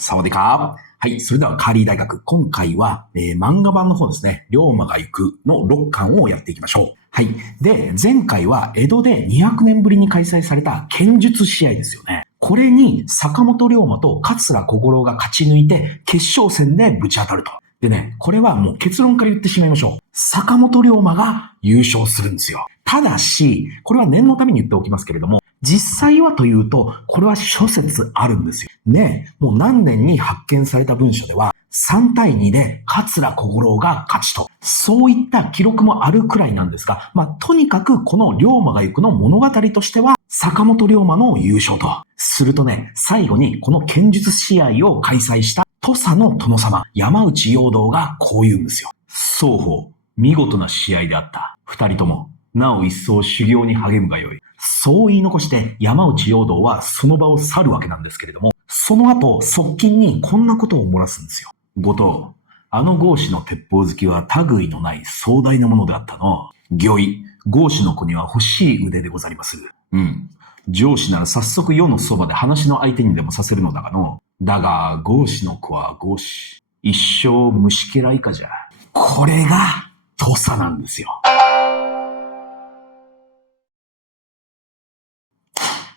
サワディカー。はい。それではカーリー大学。今回は、漫画版の方ですね。龍馬が行くの6巻をやっていきましょう。はい。で、前回は江戸で200年ぶりに開催された剣術試合ですよね。これに坂本龍馬と桂小五郎が勝ち抜いて決勝戦でぶち当たると。でね、これはもう結論から言ってしまいましょう。坂本龍馬が優勝するんですよ。ただし、これは念のために言っておきますけれども、実際はというと、これは諸説あるんですよ。ね、もう何年に発見された文書では、3対2で桂小五郎が勝ちと。そういった記録もあるくらいなんですが、とにかくこの龍馬が行くの物語としては、坂本龍馬の優勝と。するとね、最後にこの剣術試合を開催した土佐の殿様、山内容堂がこう言うんですよ。双方、見事な試合であった。二人とも、なお一層修行に励むがよい。そう言い残して山内容堂はその場を去るわけなんですけれども、その後、側近にこんなことを漏らすんですよ。後藤、あの豪士の鉄砲好きは類のない壮大なものであったの。御意、豪士の子には欲しい腕でござります。上司なら早速世のそばで話の相手にでもさせるのだがの。だが、豪士の子は豪士。一生虫けら以下じゃ。これが土佐なんですよ。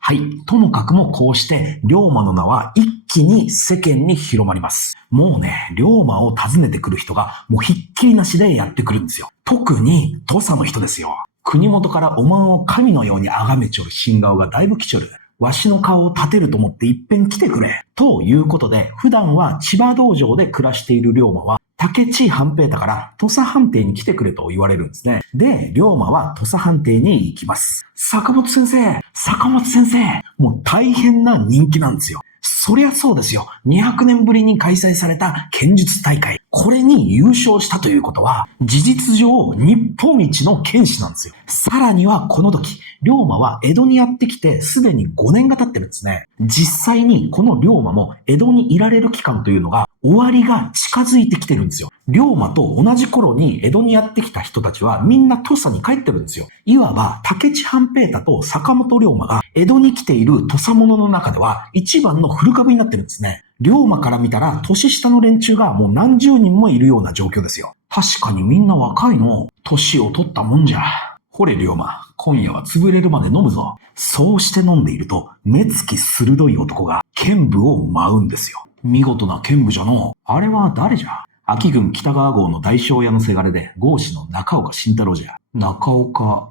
はい。ともかくもこうして、龍馬の名は一気に世間に広まります。もうね、龍馬を訪ねてくる人がもうひっきりなしでやってくるんですよ。特に土佐の人ですよ。国元からおまんを神のように崇めちょる新顔がだいぶ来ちょる。わしの顔を立てると思って一遍来てくれ。ということで、普段は千葉道場で暮らしている龍馬は、竹地半平太から土佐藩邸に来てくれと言われるんですね。で、龍馬は土佐藩邸に行きます。坂本先生もう大変な人気なんですよ。そりゃそうですよ。200年ぶりに開催された剣術大会。これに優勝したということは、事実上日本一の剣士なんですよ。さらにはこの時、龍馬は江戸にやってきてすでに5年が経ってるんですね。実際にこの龍馬も江戸にいられる期間というのが終わりが近づいてきてるんですよ。龍馬と同じ頃に江戸にやってきた人たちはみんな土佐に帰ってるんですよ。いわば竹地半平太と坂本龍馬が江戸に来ている土佐者の中では一番の古株になってるんですね。龍馬から見たら年下の連中がもう何十人もいるような状況ですよ。確かにみんな若いの。年を取ったもんじゃ。ほれ龍馬、今夜は潰れるまで飲むぞ。そうして飲んでいると、目つき鋭い男が剣舞を舞うんですよ。見事な剣舞じゃの。あれは誰じゃ？秋郡北川郷の大将屋のせがれで、郷士の中岡慎太郎じゃ。中岡、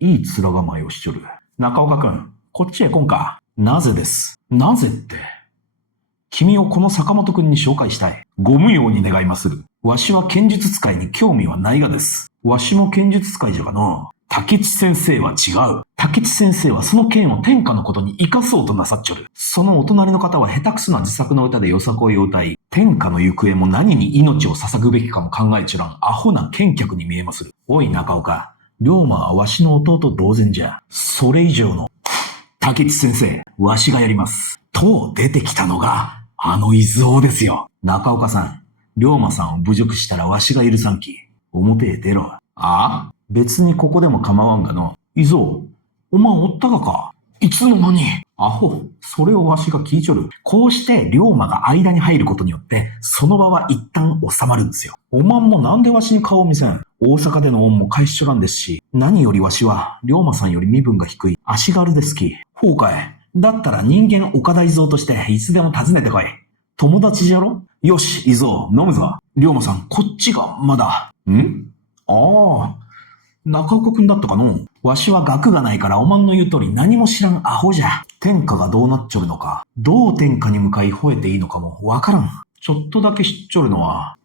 いい面構えをしちょる。中岡くん、こっちへ来んか。なぜです。なぜって。君をこの坂本くんに紹介したい。ご無用に願いまする。わしは剣術使いに興味はないがです。わしも剣術使いじゃがの。竹地先生は違う。竹地先生はその剣を天下のことに生かそうとなさっちょる。そのお隣の方は下手くそな自作の歌でよさこいを歌い、天下の行方も何に命を捧ぐべきかも考えちょらんアホな剣客に見えまする。おい中岡、龍馬はわしの弟同然じゃ。それ以上の。竹地先生、わしがやります。と出てきたのが、あの伊豆王ですよ。中岡さん、龍馬さんを侮辱したらわしが許さんき。表へ出ろ。ああ？別にここでも構わんがの。伊豆王、おまんおったがか？いつの間に？アホ、それをわしが聞いちょる。こうして龍馬が間に入ることによって、その場は一旦収まるんですよ。おまんもなんでわしに顔を見せん？大阪での恩も返しちょらんですし、何よりわしは龍馬さんより身分が低い足軽ですき。ほうかい。だったら人間岡田伊蔵としていつでも訪ねてこい。友達じゃろ？よし、伊蔵、飲むぞ。龍馬さん、こっちがまだ。ああ、中岡くんだったかの？わしは学がないからおまんの言う通り何も知らんアホじゃ。天下がどうなっちょるのか、どう天下に向かい吠えていいのかもわからん。ちょっとだけ知っちょるのは、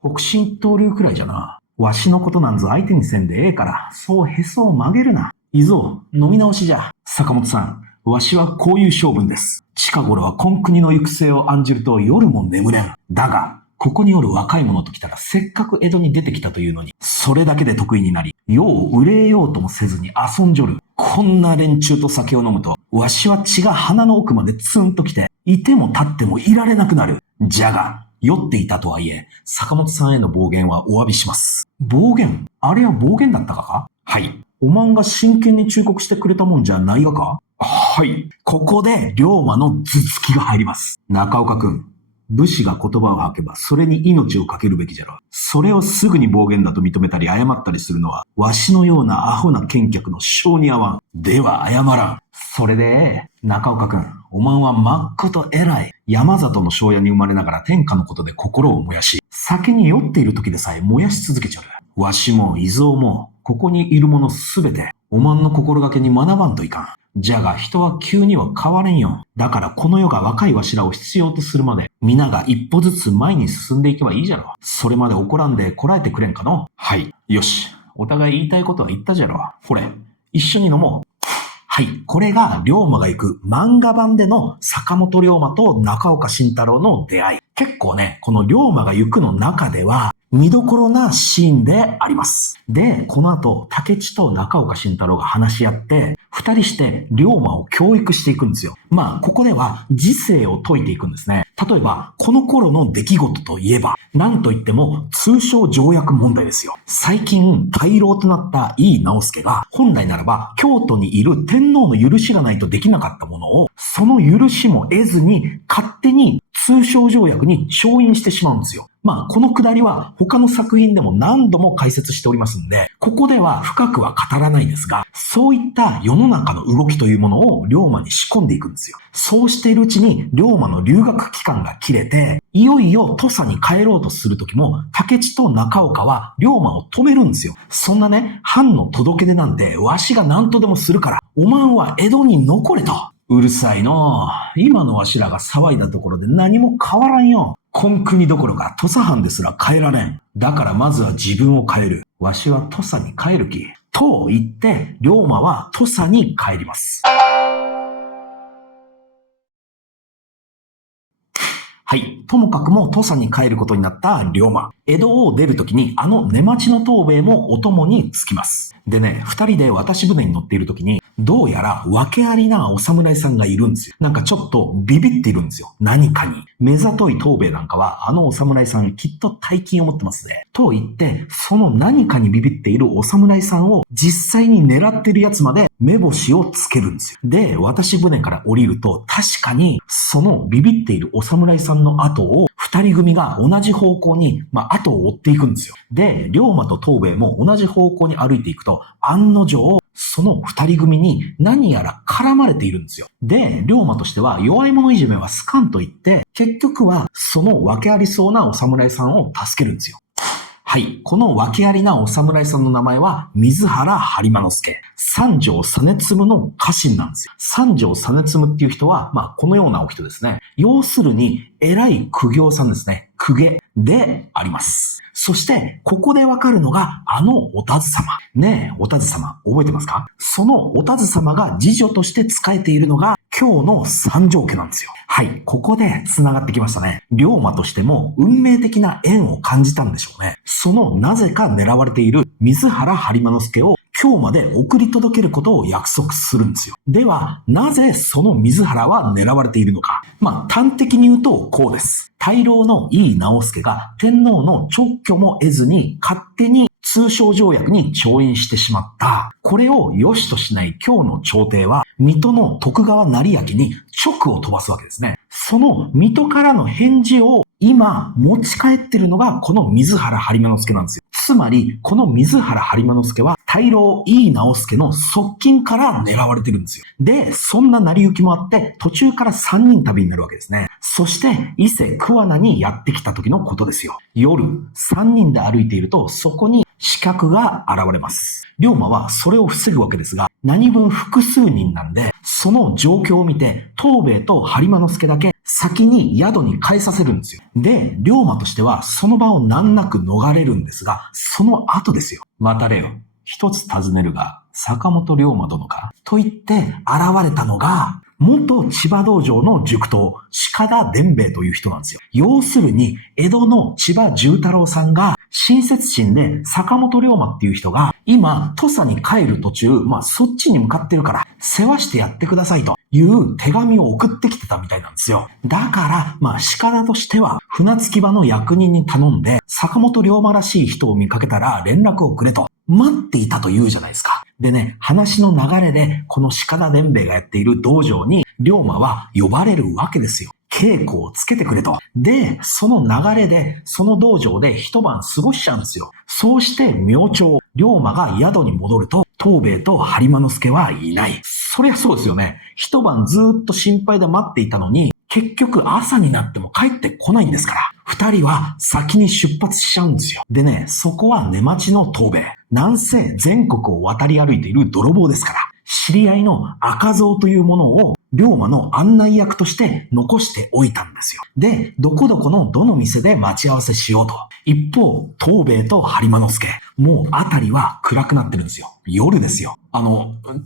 北進一刀流くらいじゃな。わしのことなんぞ相手にせんでええから、そうへそを曲げるな。伊蔵、飲み直しじゃ。坂本さん、わしはこういう性分です。近頃は今国の行く末を案じると夜も眠れん。だが、ここにおる若い者と来たらせっかく江戸に出てきたというのに、それだけで得意になり、世を憂えようともせずに遊んじょる。こんな連中と酒を飲むと、わしは血が鼻の奥までツンと来て、いても立ってもいられなくなる。じゃが、酔っていたとはいえ、坂本さんへの暴言はお詫びします。暴言？あれは暴言だったか？はい。おまんが真剣に忠告してくれたもんじゃないがか？はい。ここで、龍馬の頭突きが入ります。中岡くん。武士が言葉を吐けば、それに命をかけるべきじゃろ。それをすぐに暴言だと認めたり謝ったりするのは、わしのようなアホな剣客の性に合わん。では謝らん。それで、中岡くん、おまんはまっこと偉い。山里の庄屋に生まれながら天下のことで心を燃やし、酒に酔っている時でさえ燃やし続けちゃる。わしも伊蔵も、ここにいるものすべて、おまんの心がけに学ばんといかん。じゃが人は急には変われんよ。だからこの世が若いわしらを必要とするまで、皆が一歩ずつ前に進んでいけばいいじゃろ。それまで怒らんでこらえてくれんかの？はい。よし。お互い言いたいことは言ったじゃろ。ほれ、一緒に飲もう。はい。これが龍馬が行く漫画版での坂本龍馬と中岡慎太郎の出会い。結構ね、この龍馬が行くの中では、見どころなシーンであります。で、この後、竹地と中岡慎太郎が話し合って、二人して龍馬を教育していくんですよ。まあ、ここでは時世を解いていくんですね。例えば、この頃の出来事といえば、なんといっても通商条約問題ですよ。最近、大老となった井伊直弼が、本来ならば京都にいる天皇の許しがないとできなかったものを、その許しも得ずに、勝手に通商条約に調印してしまうんですよ。まあ、このくだりは他の作品でも何度も解説しておりますんで、ここでは深くは語らないですが、そういった世の中の動きというものを龍馬に仕込んでいくんですよ。そうしているうちに龍馬の留学期間が切れて、いよいよ土佐に帰ろうとするときも、竹地と中岡は龍馬を止めるんですよ。そんなね、藩の届け出なんてわしが何とでもするから、おまんは江戸に残れと。うるさいのう。今のわしらが騒いだところで何も変わらんよ。今国どころか土佐藩ですら変えられん。だからまずは自分を変える。わしは土佐に帰る気。と言って、龍馬は土佐に帰ります。はい。ともかくも土佐に帰ることになった龍馬。江戸を出るときに根町の藤兵衛もお供につきます。でね、二人で渡し船に乗っているときに、どうやら訳ありなお侍さんがいるんですよ。なんかちょっとビビっているんですよ。何かに。目ざとい藤兵衛なんかはお侍さんきっと大金を持ってますね。と言って、その何かにビビっているお侍さんを実際に狙ってるやつまで目星をつけるんですよ。で、渡し船から降りると確かにそのビビっているお侍さんの後を二人組が同じ方向に、後を追っていくんですよ。で、龍馬と藤兵衛も同じ方向に歩いていくと、案の定、その二人組に何やら絡まれているんですよ。で、龍馬としては弱い者いじめは好かんと言って、結局はその訳ありそうなお侍さんを助けるんですよ。はい。この訳ありなお侍さんの名前は、水原播磨之助。三条実継の家臣なんですよ。三条実継っていう人は、このようなお人ですね。要するに、偉い苦行さんですね。公家であります。そして、ここでわかるのが、お田津様。ねえ、お田津様、覚えてますか？そのお田津様が次女として仕えているのが、今日の三条家なんですよ。はい、ここで繋がってきましたね。龍馬としても運命的な縁を感じたんでしょうね。そのなぜか狙われている水原播磨之助を今日まで送り届けることを約束するんですよ。では、なぜその水原は狙われているのか。端的に言うとこうです。大老の井伊直弼が天皇の勅許も得ずに勝手に通商条約に調印してしまった。これを良しとしない今日の朝廷は、水戸の徳川成明に直を飛ばすわけですね。その水戸からの返事を今持ち帰ってるのがこの水原播磨之助なんですよ。つまり、この水原播磨之助は大老井伊直弼の側近から狙われてるんですよ。で、そんな成り行きもあって、途中から3人旅になるわけですね。そして、伊勢桑名にやってきた時のことですよ。夜、3人で歩いていると、そこに刺客が現れます。龍馬はそれを防ぐわけですが、何分複数人なんで、その状況を見て、藤兵衛と播磨之助だけ先に宿に帰させるんですよ。で、龍馬としてはその場を難なく逃れるんですが、その後ですよ。待たれよ。一つ尋ねるが、坂本龍馬殿かと言って現れたのが、元千葉道場の塾頭、鹿田伝兵衛という人なんですよ。要するに、江戸の千葉重太郎さんが、親切心で坂本龍馬っていう人が、今、土佐に帰る途中、そっちに向かってるから、世話してやってくださいという手紙を送ってきてたみたいなんですよ。だから、鹿田としては、船着き場の役人に頼んで、坂本龍馬らしい人を見かけたら連絡をくれと、待っていたと言うじゃないですか。でね、話の流れで、この鹿田伝兵衛がやっている道場に、龍馬は呼ばれるわけですよ。稽古をつけてくれと。で、その流れで、その道場で一晩過ごしちゃうんですよ。そうして明朝、龍馬が宿に戻ると、藤兵衛と播磨之助はいない。そりゃそうですよね。一晩ずーっと心配で待っていたのに、結局朝になっても帰ってこないんですから。二人は先に出発しちゃうんですよ。でね、そこは出待ちの藤兵衛。なんせ全国を渡り歩いている泥棒ですから。知り合いの赤蔵というものを龍馬の案内役として残しておいたんですよ。で、どこどこのどの店で待ち合わせしようと。一方、藤兵衛と播磨之助。もうあたりは暗くなってるんですよ。夜ですよ。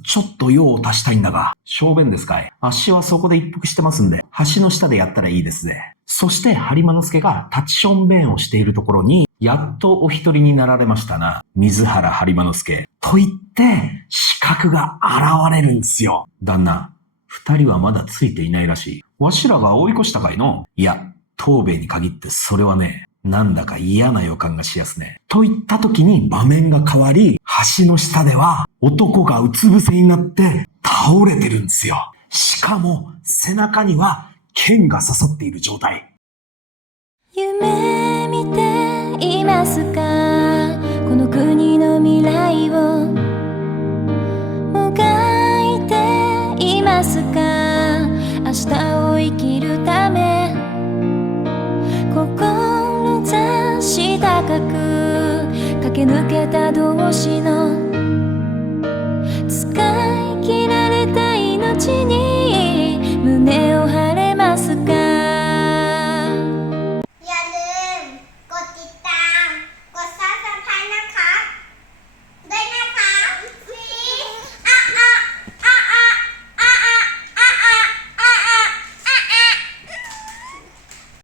ちょっと用を足したいんだが、小便ですかい？足はそこで一服してますんで、橋の下でやったらいいですね。そして播磨之助が立ちションベンをしているところに、やっとお一人になられましたな。水原播磨之助。と言って、刺客が現れるんですよ。旦那、二人はまだついていないらしい。わしらが追い越したかいの？いや、藤兵衛に限ってそれはね、なんだか嫌な予感がしやすね。といった時に場面が変わり、橋の下では男がうつ伏せになって倒れてるんですよ。しかも背中には剣が刺さっている状態。夢見ていますか？この国の未来をもがいていますか？明日を生きるため志高く駆け抜けた同士の